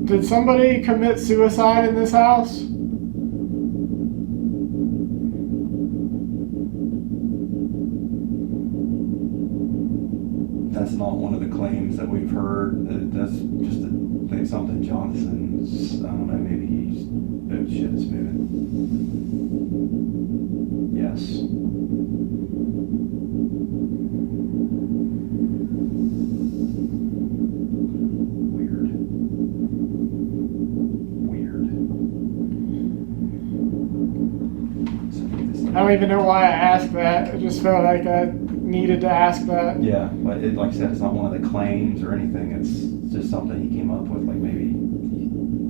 Did somebody commit suicide in this house? That's not one of the claims that we've heard. That's just something Jonathan's, I don't know, maybe he's, oh shit, it's moving. Yes. Weird. I don't even know why I asked that. I just felt like I needed to ask that. Yeah, but like I said, it's not one of the claims or anything. It's just something he came up with, like maybe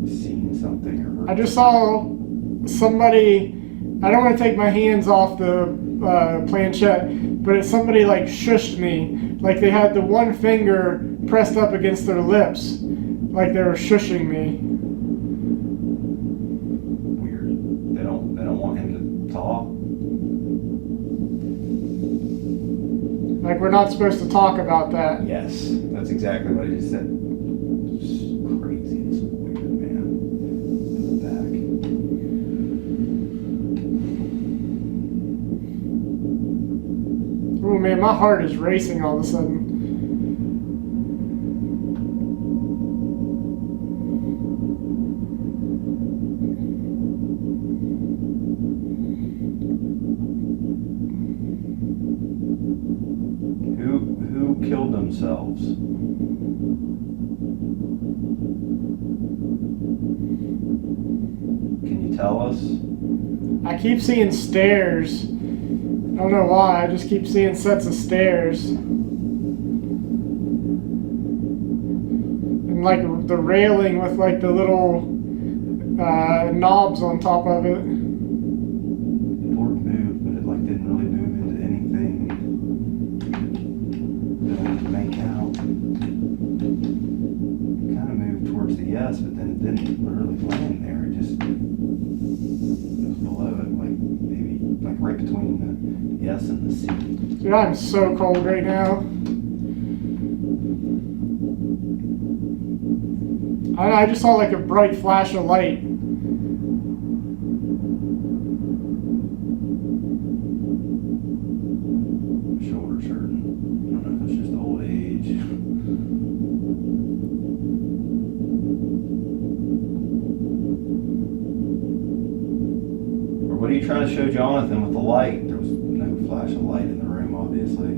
seen something or heard. I just saw somebody, I don't want to take my hands off the planchette, but it's somebody like shushed me. Like they had the one finger pressed up against their lips, like they were shushing me. Weird. They don't want him to talk. Like we're not supposed to talk about that. Yes, that's exactly what he just said. It's crazy. It's weird, man. Oh man, my heart is racing all of a sudden. Who killed themselves? Can you tell us? I keep seeing stairs. I don't know why, I just keep seeing sets of stairs. And like the railing with like the little knobs on top of it. The board moved, but it like didn't really move into anything that I could make out. It kind of moved towards the yes, but then it didn't really land there. It just was below it, like maybe like right between the yes and the C. Dude, I'm so cold right now. I just saw like a bright flash of light. Shoulders hurting. I don't know if it's just old age. Or what are you trying to show Jonathan with the light? There was no flash of light in the room, obviously.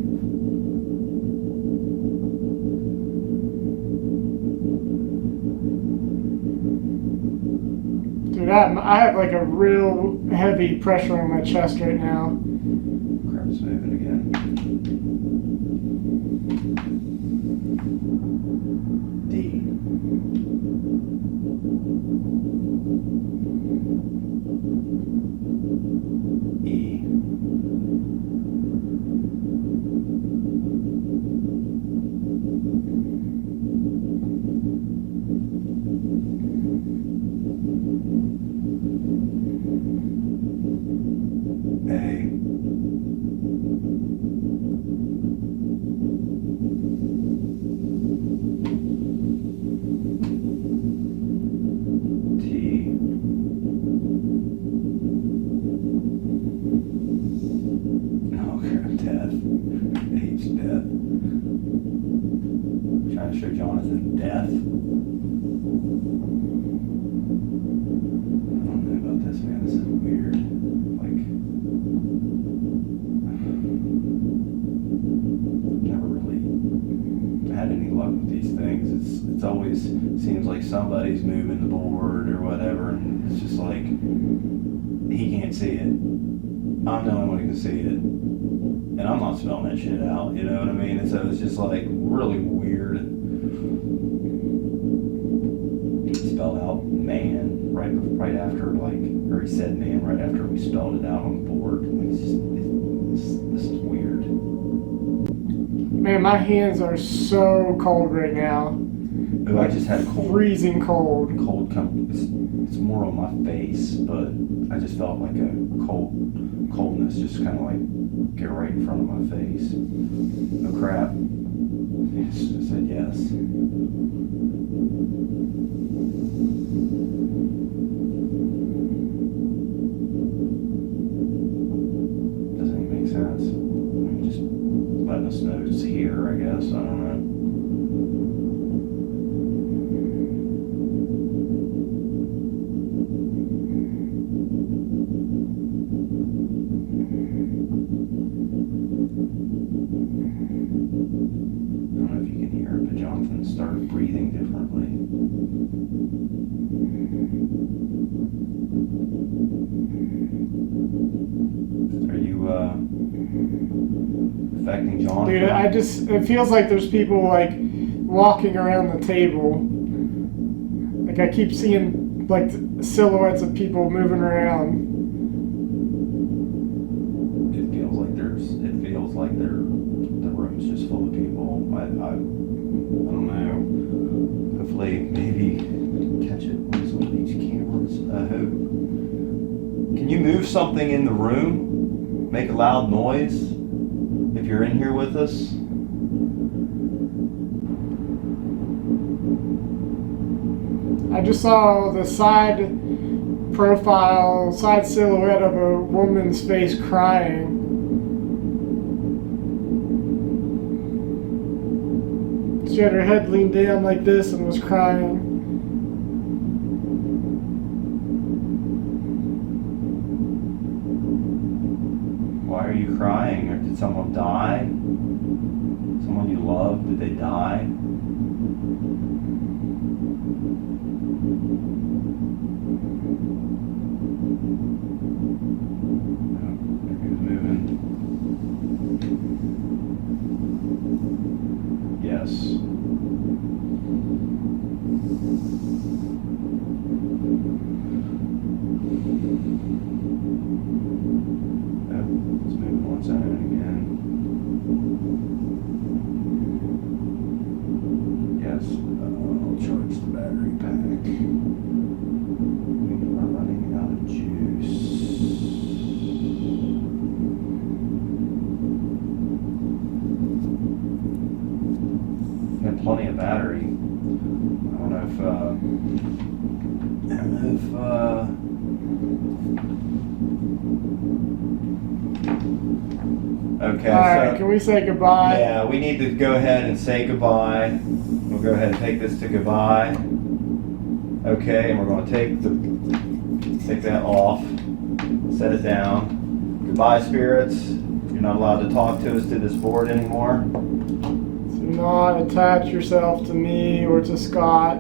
Dude, I have like a real heavy pressure on my chest right now. Crap's moving again. D. E. A. seems like somebody's moving the board or whatever, and it's just like, he can't see it. I'm the only one who can see it. And I'm not spelling that shit out, you know what I mean? And so it's just like really weird. He spelled out man right after, like, or he said man right after we spelled it out on the board. Like, this is weird. Man, my hands are so cold right now. Oh, I just had a Freezing cold. It's more on my face, but I just felt like a coldness just kind of like get right in front of my face. Oh crap. Yes, I said yes. Doesn't even make sense. I mean, just letting us know it's here, I guess. I don't know. Jonathan started breathing differently. Are you affecting Jonathan? Dude, it feels like there's people like walking around the table. Like I keep seeing like silhouettes of people moving around. It feels like the room's just full of people. I don't know. Hopefully, maybe catch it on some of these cameras. I hope. Can you move something in the room? Make a loud noise if you're in here with us. I just saw the side silhouette of a woman's face crying. She had her head leaned down like this and was crying. Why are you crying? Or did someone die? Someone you love, did they die? Maybe he was moving. Yes. It's moving on its own again. Yes. I'll charge the battery pack. We're running out of juice. Got plenty of battery. I don't know if okay, Alright, so can we say goodbye? yeah, we need to go ahead and say goodbye. We'll go ahead and take this to goodbye. Okay, and we're going to take that off, set it down. Goodbye, spirits. You're not allowed to talk to us to this board anymore. Do not attach yourself to me or to Scott.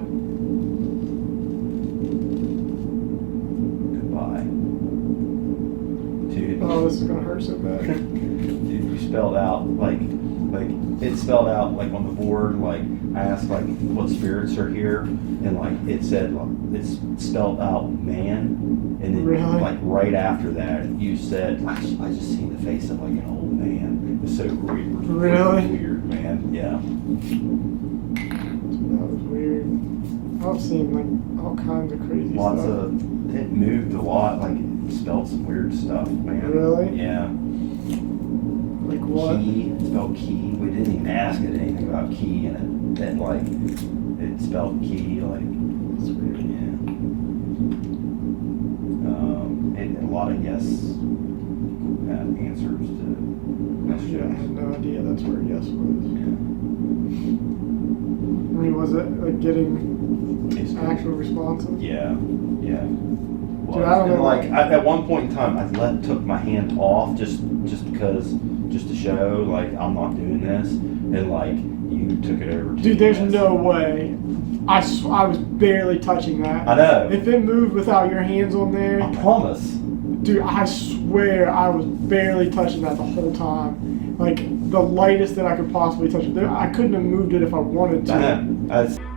Goodbye. Dude, Oh, this is gonna hurt so bad. dude, you spelled out like it spelled out like on the board. Like I asked like what spirits are here, and like it said it's spelled out man, and then Really? like right after that you said I just seen the face of like an old man. It was so weird. Really? Weird, man. Yeah. That was weird. I've seen like all kinds of crazy Lots stuff. of it moved a lot. Like it spelled some weird stuff, man. Really? Yeah. Like what? Key, it spelled key. We didn't even ask it anything about key, and it like it spelled key like it's weird. Yeah. And a lot of yes answers to Yeah, I questions. had no idea that's where yes was. Yeah. I mean, was it like getting It's actual responses? Yeah. Yeah. Dude, I don't And know. like at one point in time, I took my hand off just because just to show like I'm not doing this, and like you took it over. Dude, there's yes. no way. I was barely touching that. I know. If it moved without your hands on there, I promise. dude, I swear I was barely touching that the whole time. Like the lightest that I could possibly touch it. I couldn't have moved it if I wanted to. I know.